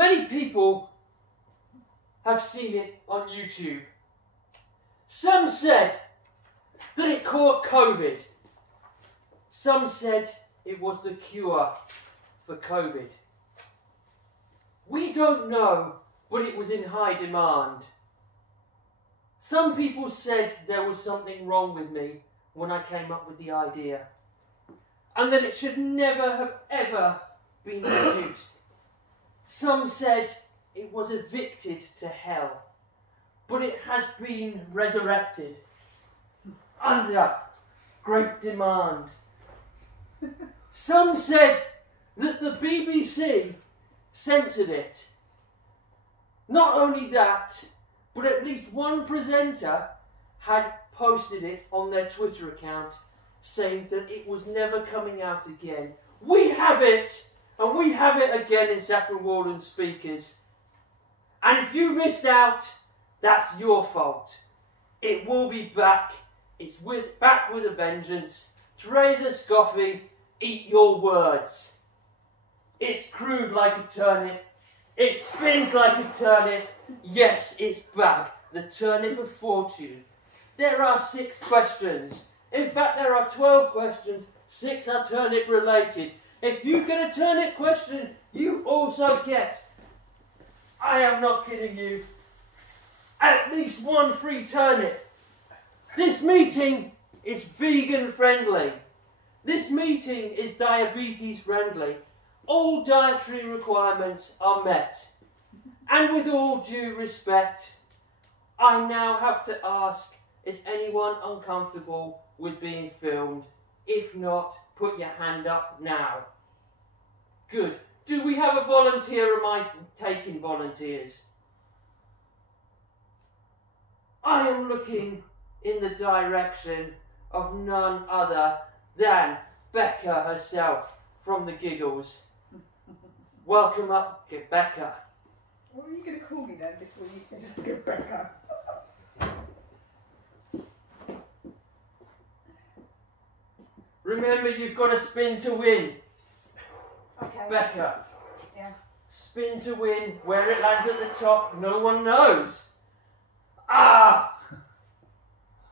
Many people have seen it on YouTube. Some said that it caught COVID. Some said it was the cure for COVID. We don't know, but it was in high demand. Some people said there was something wrong with me when I came up with the idea, and that it should never have ever been produced. Some said it was evicted to hell, but it has been resurrected under great demand. Some said that the BBC censored it. Not only that, but at least one presenter had posted it on their Twitter account saying that it was never coming out again. We have it, and we have it again in Saffron Walden speakers. And if you missed out, that's your fault. It will be back. It's back with a vengeance. Teresa Scoffy, eat your words. It's crude like a turnip. It spins like a turnip. Yes, it's back. The turnip of fortune. There are 6 questions. In fact, there are 12 questions. 6 are turnip related. If you get a turnip question, you also get, I am not kidding you, at least 1 free turnip. This meeting is vegan friendly. This meeting is diabetes friendly. All dietary requirements are met. And with all due respect, I now have to ask, is anyone uncomfortable with being filmed? If not, put your hand up now. Good. Do we have a volunteer? Am I taking volunteers? I am looking in the direction of none other than Becca herself from the Giggles. Welcome up, Becca. What were you going to call me then before you said good Becca? Remember, you've got to spin to win. Okay. Becca. Yeah. Spin to win. Where it lands at the top, no one knows. Ah!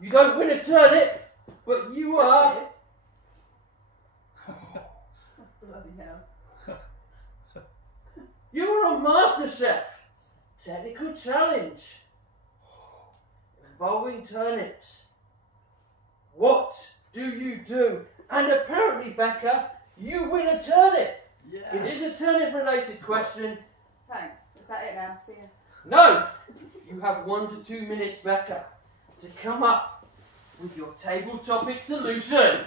You don't win a turnip, but you are. Bloody hell. You're on MasterChef. Technical challenge. Involving turnips. What do you do? And apparently, Becca, you win a turnip. Yes. It is a turnip related question. Thanks. Is that it now? See you. No! You have 1 to 2 minutes, Becca, to come up with your table topic solution.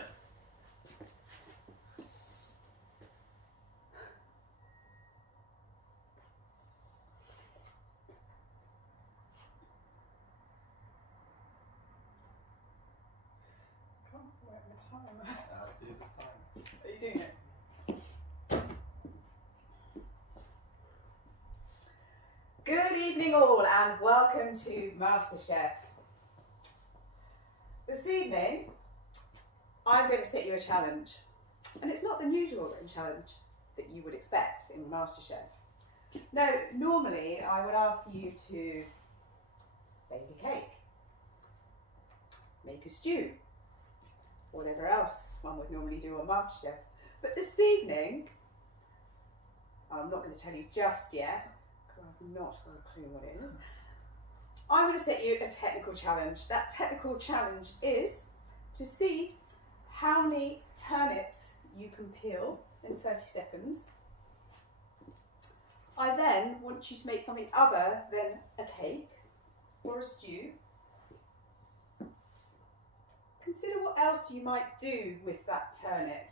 Can't work the time. I'll do the time. Are you doing it? Good evening all and welcome to MasterChef. This evening I'm going to set you a challenge, and it's not the usual challenge that you would expect in MasterChef. Now, normally I would ask you to bake a cake, make a stew, whatever else one would normally do on MasterChef. But this evening, I'm not going to tell you just yet, because I've not got a clue what it is. I'm going to set you a technical challenge. That technical challenge is to see how many turnips you can peel in 30 seconds. I then want you to make something other than a cake or a stew. Consider what else you might do with that turnip.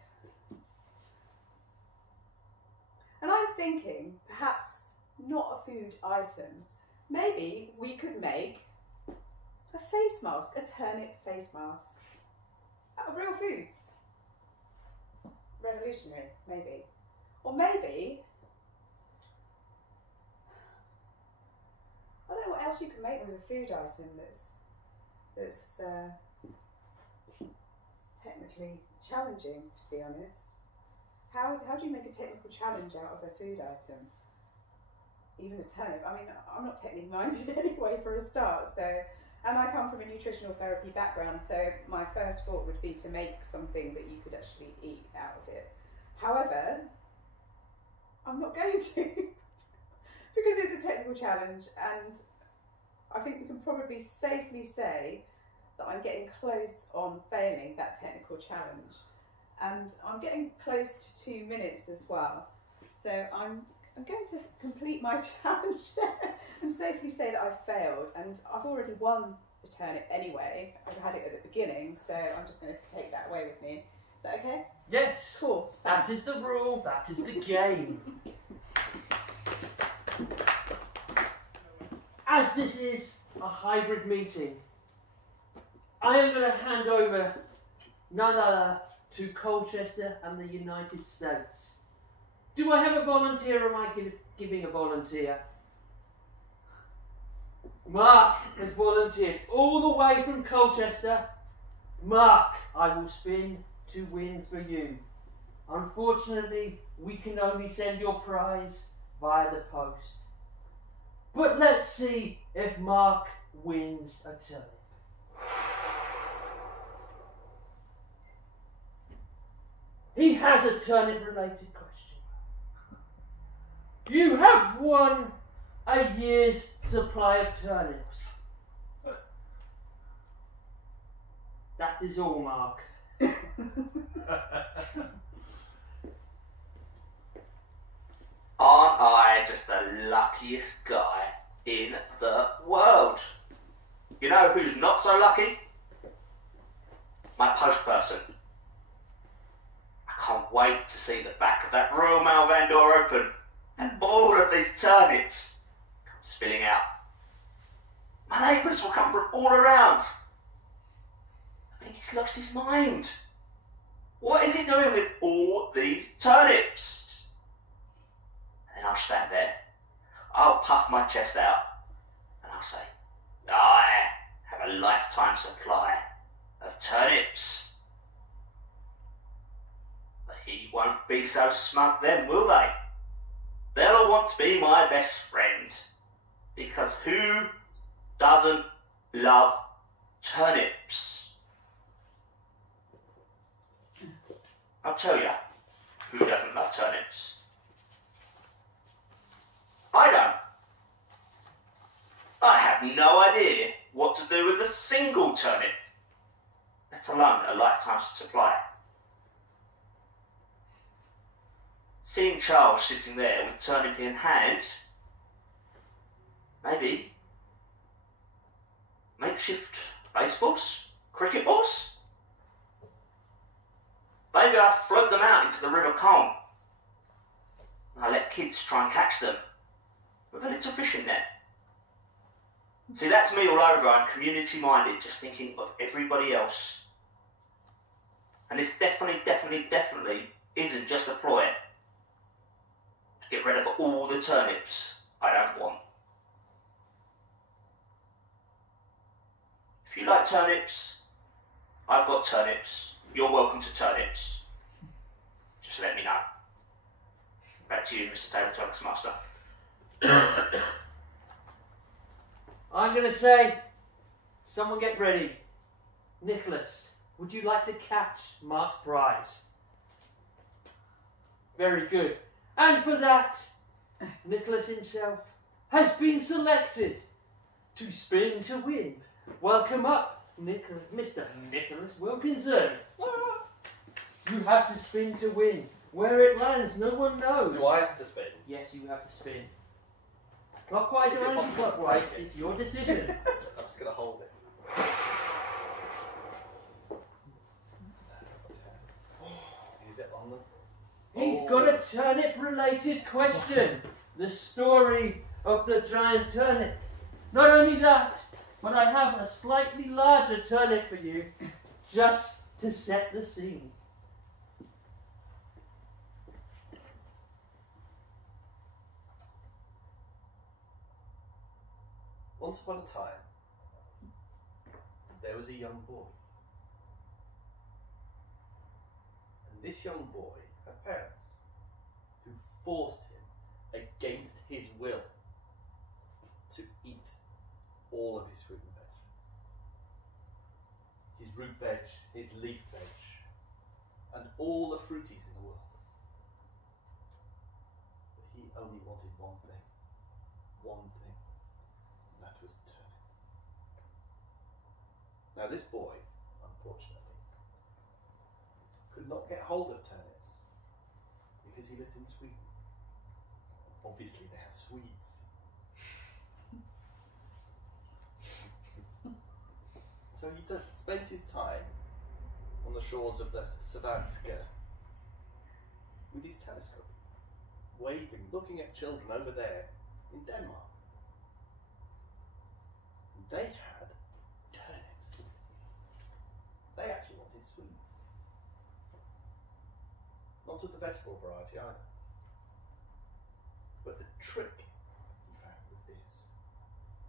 And I'm thinking, perhaps not a food item, maybe we could make a face mask, a turnip face mask, out of real foods. Revolutionary, maybe. Or maybe, I don't know what else you can make with a food item that's technically challenging, to be honest. How do you make a technical challenge out of a food item? even a turnip. I mean, I'm not technically minded anyway for a start, so, and I come from a nutritional therapy background, so my first thought would be to make something that you could actually eat out of it. However, I'm not going to because it's a technical challenge, and I think we can probably safely say that I'm getting close on failing that technical challenge, and I'm getting close to 2 minutes as well. So I'm going to complete my challenge there and safely say that I've failed, and I've already won the turnip anyway. I've had it at the beginning, so I'm just going to take that away with me. Is that okay? Yes. Cool. That is the rule. That is the game. As this is a hybrid meeting, I am going to hand over none other to Colchester and the United States. Do I have a volunteer, or am I giving a volunteer? Mark has volunteered all the way from Colchester. Mark, I will spin to win for you. Unfortunately, we can only send your prize via the post. But let's see if Mark wins a turnip. He has a turnip-related question. You have won a year's supply of turnips. That is all, Mark. Aren't I just the luckiest guy in the world? You know who's not so lucky? My post person. I can't wait to see the back of that Royal Mail van door open and all of these turnips come spilling out. My neighbours will come from all around. I think he's lost his mind. What is he doing with all these turnips? And then I'll stand there. I'll puff my chest out and I'll say, I have a lifetime supply of turnips. But he won't be so smug then, will they? They'll all want to be my best friend. Because who doesn't love turnips? I'll tell you who doesn't love turnips. I don't. I have no idea what to do with a single turnip, let alone a lifetime supply. Seeing Charles sitting there with turnip in hand, maybe makeshift baseballs, cricket balls? Maybe I float them out into the River Colne and I let kids try and catch them with a little fishing net. See, that's me all over. I'm community minded, just thinking of everybody else. And this definitely isn't just a ploy to get rid of all the turnips I don't want. If you like turnips, I've got turnips. You're welcome to turnips. Just let me know. Back to you, Mr. Table Toastmaster. I'm going to say, someone get ready. Nicholas, would you like to catch Mark's prize? Very good. And for that, Nicholas himself has been selected to spin to win. Welcome up, Mr. Nicholas Wilkinson. You have to spin to win. Where it lands, no one knows. Do I have to spin? Yes, you have to spin. Clockwise Is it or possible? anti-clockwise, Okay. it's your decision. I'm just going to hold it. Is it on them? He's got a turnip-related question. The story of the giant turnip. Not only that, but I have a slightly larger turnip for you, just to set the scene. Once upon a time, there was a young boy. And this young boy had parents who forced him against his will all of his fruit and veg. His root veg, his leaf veg, and all the fruities in the world. But he only wanted one thing, and that was turnip. Now this boy, unfortunately, could not get hold of turnips because he lived in Sweden. Obviously they have Swedes. So he spent his time on the shores of the Savanska with his telescope, waving, looking at children over there in Denmark. And they had turnips. They actually wanted sweets. Not of the vegetable variety either. But the trick he found was this.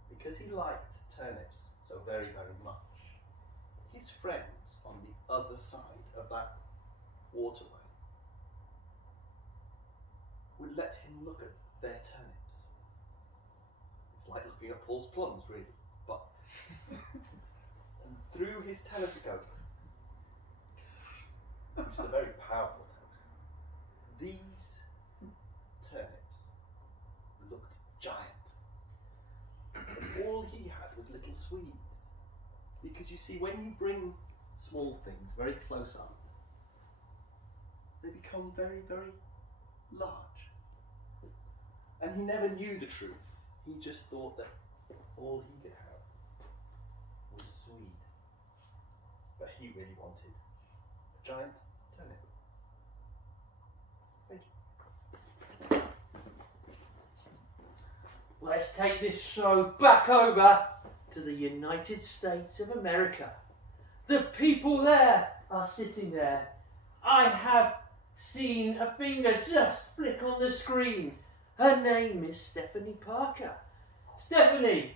Because he liked turnips so very, very much, his friends on the other side of that waterway would let him look at their turnips. It's like looking at Paul's plums, really. But and through his telescope, which is a very powerful telescope, these turnips looked giant. And all he had was little Swedes. Because you see, when you bring small things very close up, they become very, very large. And he never knew the truth. He just thought that all he could have was Swede. But he really wanted a giant turnip. Thank you. Let's take this show back over to the United States of America. The people there are sitting there. I have seen a finger just flick on the screen. Her name is Stephanie Parker. Stephanie,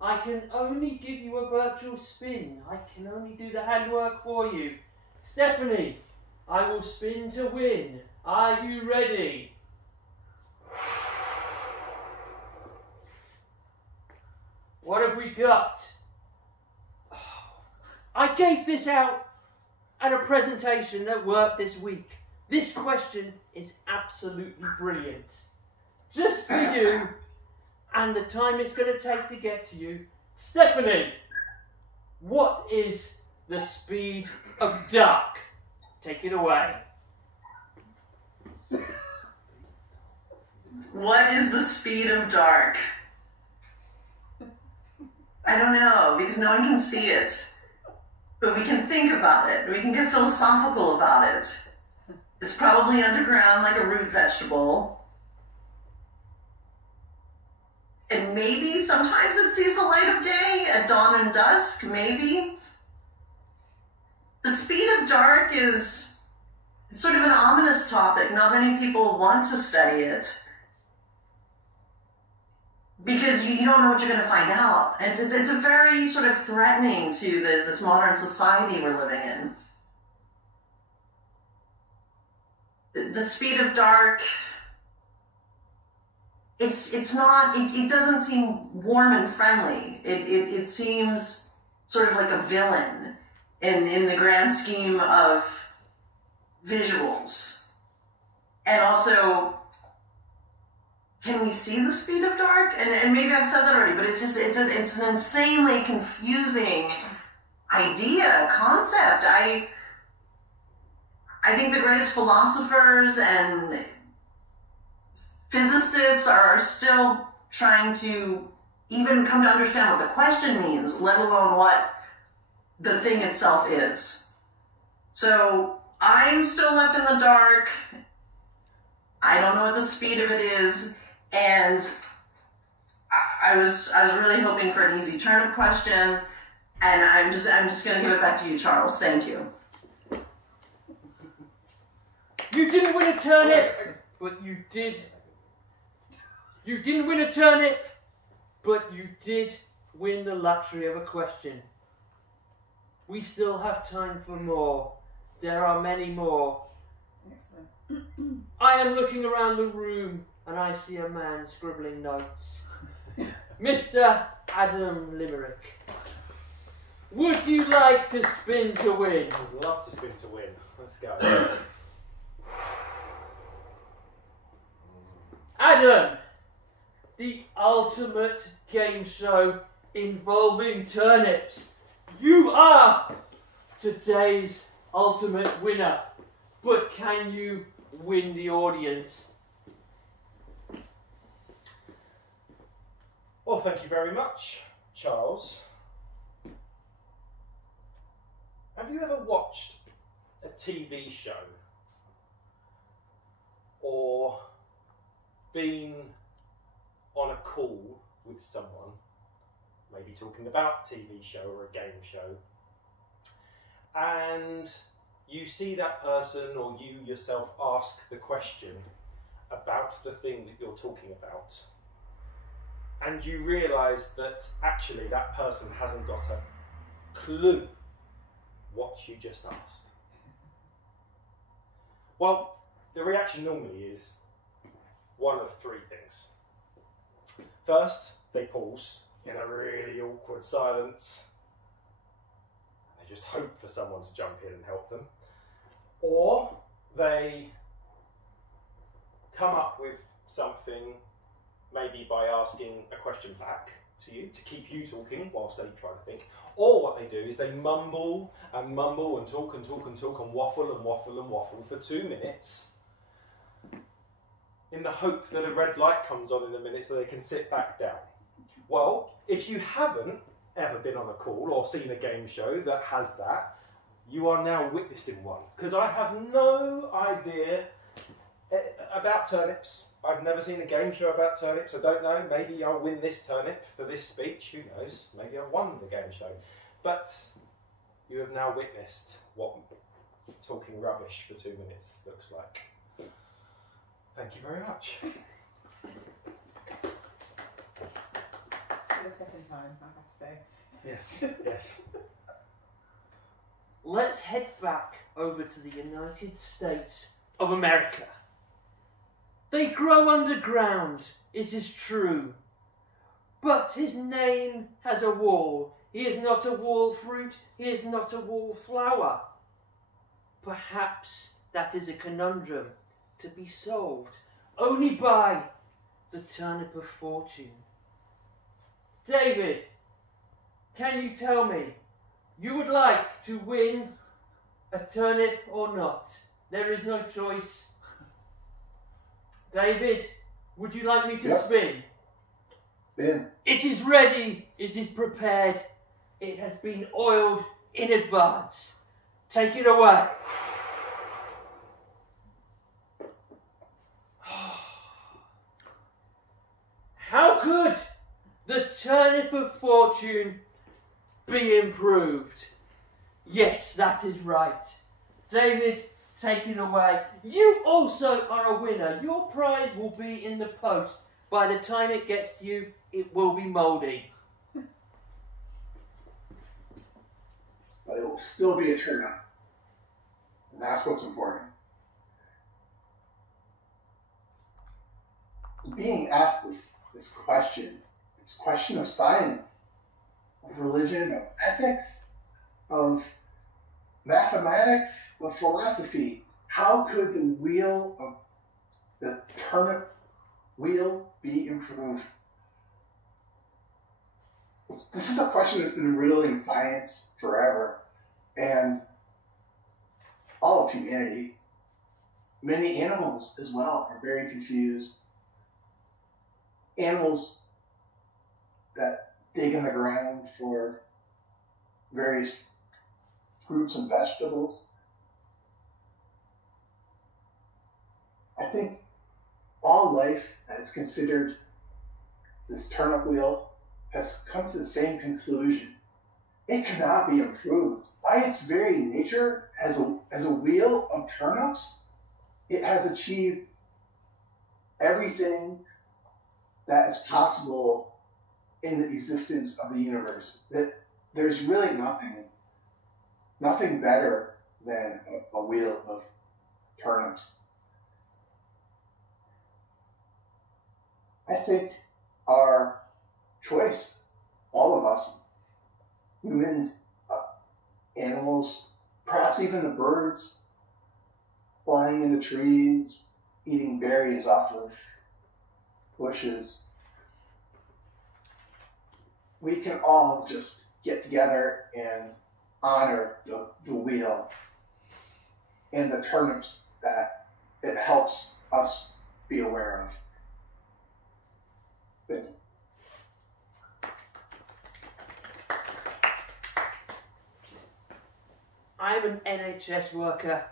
I can only give you a virtual spin. I can only do the handwork for you. Stephanie, I will spin to win. Are you ready? What have we got? Oh, I gave this out at a presentation at work this week. This question is absolutely brilliant. Just for you, and the time it's going to take to get to you. Stephanie, what is the speed of dark? Take it away. What is the speed of dark? I don't know, because no one can see it. But we can think about it. We can get philosophical about it. It's probably underground like a root vegetable. And maybe sometimes it sees the light of day at dawn and dusk, maybe. The speed of dark is sort of an ominous topic. Not many people want to study it because you don't know what you're going to find out. And it's a very sort of threatening to this modern society we're living in. The speed of dark, it doesn't seem warm and friendly. It seems sort of like a villain in the grand scheme of visuals. And also, can we see the speed of dark? And maybe I've said that already, but it's an insanely confusing idea, concept. I think the greatest philosophers and physicists are still trying to even come to understand what the question means, let alone what the thing itself is. So I'm still left in the dark. I don't know what the speed of it is, and I was really hoping for an easy turnip question, and I'm just going to give it back to you, Charles. Thank you. You didn't win a turnip, but you did. You didn't win a turnip, but you did win the luxury of a question. We still have time for more. There are many more. Excellent. I am looking around the room and I see a man scribbling notes. Mr. Adam Limerick. Would you like to spin to win? I'd love to spin to win. Let's go. Adam, the ultimate game show involving turnips. You are today's ultimate winner. But can you win the audience? Well, thank you very much, Charles. Have you ever watched a TV show or been on a call with someone, maybe talking about a TV show or a game show, and you see that person or you yourself ask the question about the thing that you're talking about, and you realise that actually that person hasn't got a clue what you just asked? Well, the reaction normally is one of three things. First, they pause in a really awkward silence. They just hope for someone to jump in and help them. Or they come up with something, maybe by asking a question back to you to keep you talking whilst they try to think. Or what they do is they mumble and mumble and talk and talk and talk and waffle and waffle and waffle for 2 minutes in the hope that a red light comes on in a minute so they can sit back down. Well, if you haven't ever been on a call or seen a game show that has that, you are now witnessing one. Because I have no idea about turnips. I've never seen a game show about turnips. I don't know, maybe I'll win this turnip for this speech, who knows, maybe I've won the game show. But you have now witnessed what talking rubbish for 2 minutes looks like. Thank you very much. For the second time, I have to say. Yes, yes. Let's head back over to the United States of America. They grow underground, it is true. But his name has a wall. He is not a wall fruit, he is not a wallflower. Perhaps that is a conundrum to be solved only by the turnip of fortune. David, can you tell me, you would like to win a turnip or not? There is no choice. David, would you like me to spin? Spin. It is ready, it is prepared, it has been oiled in advance. Take it away. How could the turnip of fortune be improved? Yes, that is right. David, take it away. You also are a winner. Your prize will be in the post. By the time it gets to you, it will be mouldy. But it will still be a turnip. And that's what's important. Being asked this question, this question of science, of religion, of ethics, of mathematics, of philosophy, how could the wheel of the turnip wheel be improved? This is a question that's been riddling science forever, and all of humanity. Many animals as well are very confused. Animals that dig in the ground for various fruits and vegetables. I think all life that is considered this turnip wheel has come to the same conclusion. It cannot be improved. By its very nature, as a wheel of turnips, it has achieved everything that is possible in the existence of the universe. That there's really nothing better than a wheel of turnips. I think our choice all of us, humans, animals, perhaps even the birds, flying in the trees, eating berries off of bushes. We can all just get together and honor the wheel and the turnips that it helps us be aware of. Thank you. I'm an NHS worker.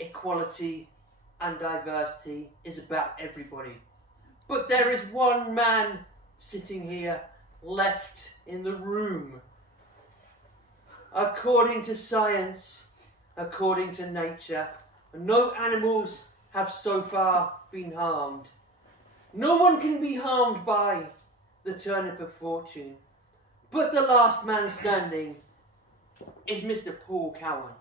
Equality and diversity is about everybody. But there is one man sitting here left in the room. According to science, according to nature, no animals have so far been harmed. No one can be harmed by the turnip of fortune. But the last man standing is Mr. Paul Cowan.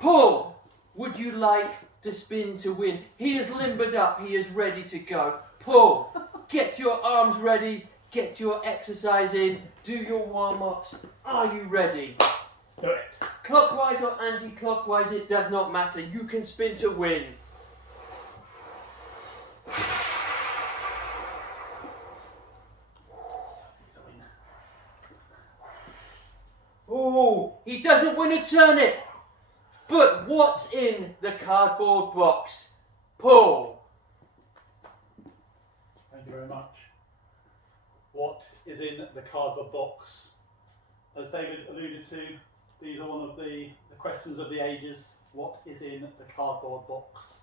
Paul, would you like to spin to win? He is limbered up, he is ready to go. Paul, get your arms ready, get your exercise in, do your warm-ups. Are you ready? Do it. Clockwise or anti-clockwise, it does not matter. You can spin to win. Oh, he doesn't win a turnip. But what's in the cardboard box? Paul. Thank you very much. What is in the cardboard box? As David alluded to, these are one of the questions of the ages. What is in the cardboard box?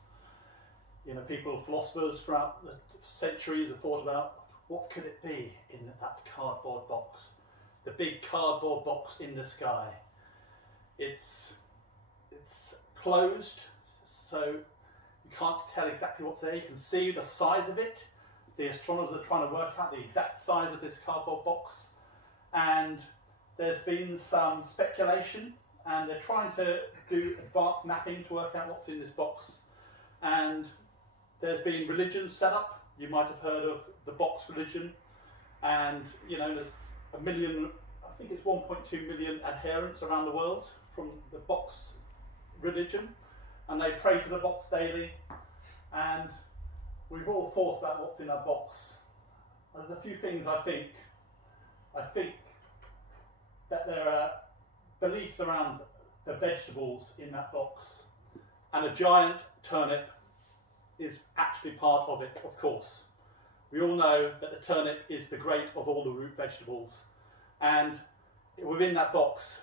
You know, people, philosophers throughout the centuries have thought about what could it be in that cardboard box? The big cardboard box in the sky. It's closed, so you can't tell exactly what's there. You can see the size of it. The astronomers are trying to work out the exact size of this cardboard box, and there's been some speculation, and they're trying to do advanced mapping to work out what's in this box. And there's been religions set up. You might have heard of the box religion, and you know there's a million, I think it's 1.2 million adherents around the world from the box religion, and they pray to the box daily. And we've all thought about what's in our box. There's a few things I think that there are beliefs around the vegetables in that box, and a giant turnip is actually part of it, of course. We all know that the turnip is the great of all the root vegetables, and within that box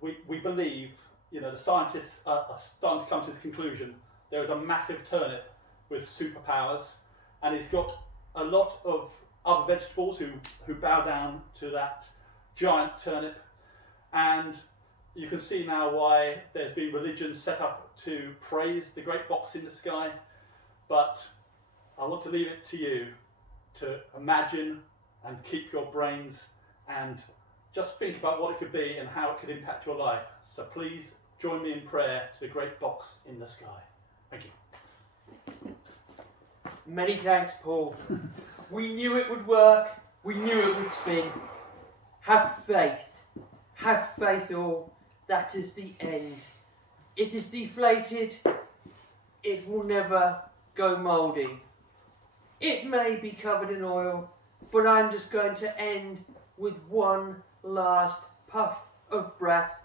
we believe, you know, the scientists are starting to come to this conclusion, there is a massive turnip with superpowers, and he's got a lot of other vegetables who bow down to that giant turnip. And you can see now why there's been religions set up to praise the great box in the sky. But I want to leave it to you to imagine and keep your brains and just think about what it could be and how it could impact your life. So please join me in prayer to the great box in the sky. Thank you. Many thanks, Paul. We knew it would work. We knew it would spin. Have faith. Have faith all. That is the end. It is deflated. It will never go mouldy. It may be covered in oil, but I'm just going to end with one last puff of breath